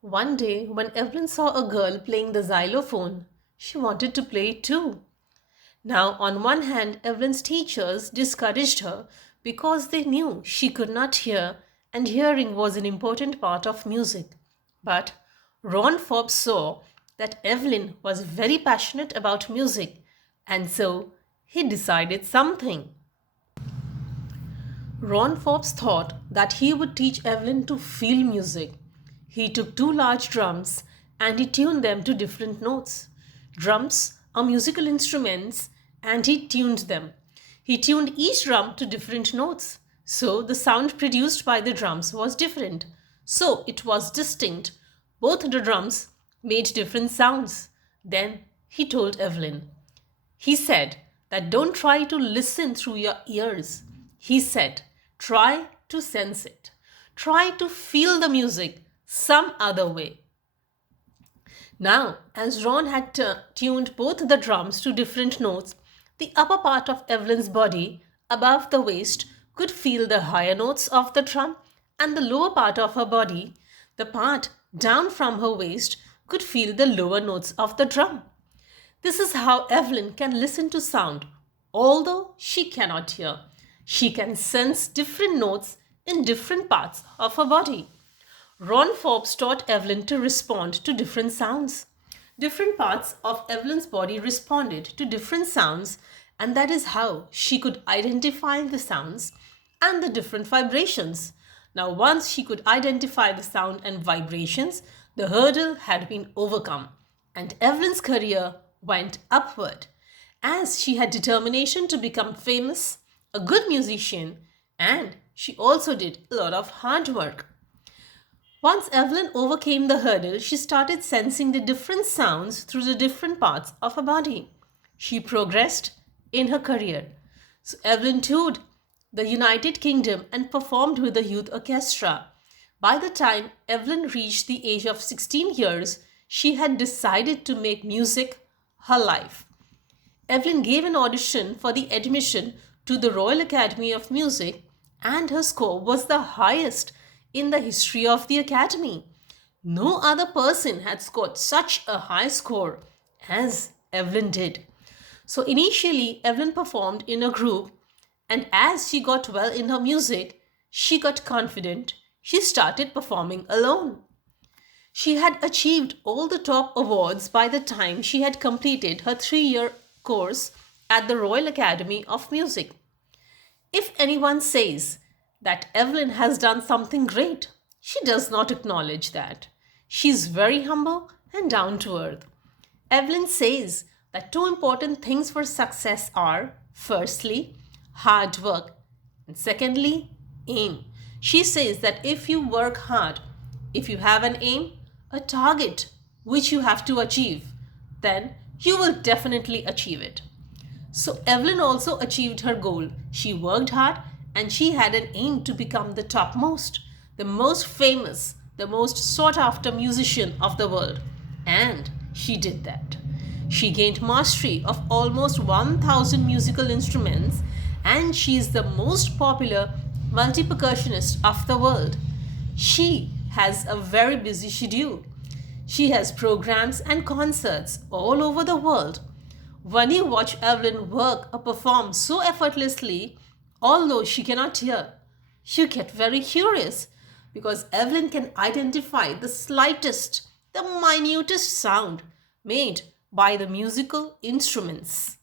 One day, when Evelyn saw a girl playing the xylophone, she wanted to play it too. Now, on one hand, Evelyn's teachers discouraged her because they knew she could not hear, and hearing was an important part of music. But Ron Forbes saw that Evelyn was very passionate about music, and so he decided something. Ron Forbes thought that he would teach Evelyn to feel music. He took two large drums and he tuned them to different notes. Drums are musical instruments and he tuned them. He tuned each drum to different notes. So the sound produced by the drums was different. So it was distinct. Both the drums made different sounds. Then he told Evelyn. He said that don't try to listen through your ears. He said, try to sense it. Try to feel the music some other way. Now, as Ron had tuned both the drums to different notes, the upper part of Evelyn's body, above the waist, could feel the higher notes of the drum, and the lower part of her body, the part down from her waist, could feel the lower notes of the drum. This is how Evelyn can listen to sound, although she cannot hear. She can sense different notes in different parts of her body. Ron Forbes taught Evelyn to respond to different sounds. Different parts of Evelyn's body responded to different sounds, and that is how she could identify the sounds and the different vibrations. Now, once she could identify the sound and vibrations, the hurdle had been overcome, and Evelyn's career went upward as she had determination to become famous, a good musician, and she also did a lot of hard work. Once Evelyn overcame the hurdle, she started sensing the different sounds through the different parts of her body. She progressed in her career. So Evelyn toured the United Kingdom and performed with the youth orchestra. By the time Evelyn reached the age of 16 years, she had decided to make music her life. Evelyn gave an audition for the admission to the Royal Academy of Music, and her score was the highest in the history of the Academy. No other person had scored such a high score as Evelyn did. So initially, Evelyn performed in a group, and as she got well in her music, she got confident. She started performing alone. She had achieved all the top awards by the time she had completed her 3-year course at the Royal Academy of Music. If anyone says that Evelyn has done something great, she does not acknowledge that. She is very humble and down to earth. Evelyn says that two important things for success are, firstly, hard work, and secondly, aim. She says that if you work hard, if you have an aim, a target which you have to achieve, then you will definitely achieve it. So Evelyn also achieved her goal. She worked hard and she had an aim to become the topmost, the most famous, the most sought after musician of the world. And she did that. She gained mastery of almost 1,000 musical instruments, and she is the most popular multi-percussionist of the world. She has a very busy schedule. She has programs and concerts all over the world. When you watch Evelyn work or perform so effortlessly, although she cannot hear, you get very curious because Evelyn can identify the slightest, the minutest sound made by the musical instruments.